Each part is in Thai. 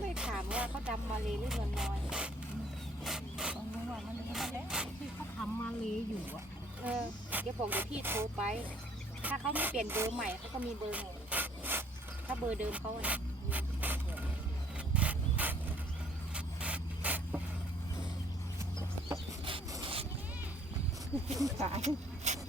ไม่ถามว่าเขาดำมาเลยหรือเงินน้อยต้องรู้ว่ามันเป็นอะไรที่เขาทำมาเลยอยู่อ่ะ เออ เดี๋ยวผมเดี๋ยวพี่โทรไป ถ้าเขาไม่เปลี่ยนเบอร์ใหม่เขาก็มีเบอร์ใหม่ ถ้าเบอร์เดิมเขาอ่ะ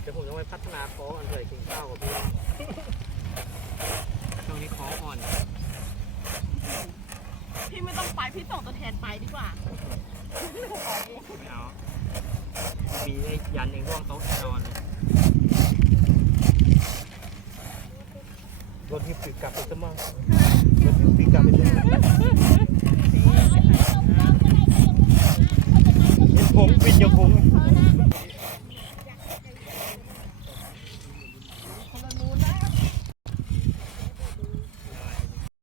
เดี๋ยวผมจะไปพัฒนาคออันเถื่อยกินข้าวกับพี่ช่วงนี้คออ่อน พี่ไม่ต้องไปพี่ส่งตัวแทนไปดีกว่าไม่เอามีไดยันในร่องเขาแนนอนรถยี่ปิดกลับไปซะมั้งรถยี่ปิดกลับไปซะมั้งผมปิดยาผมเลย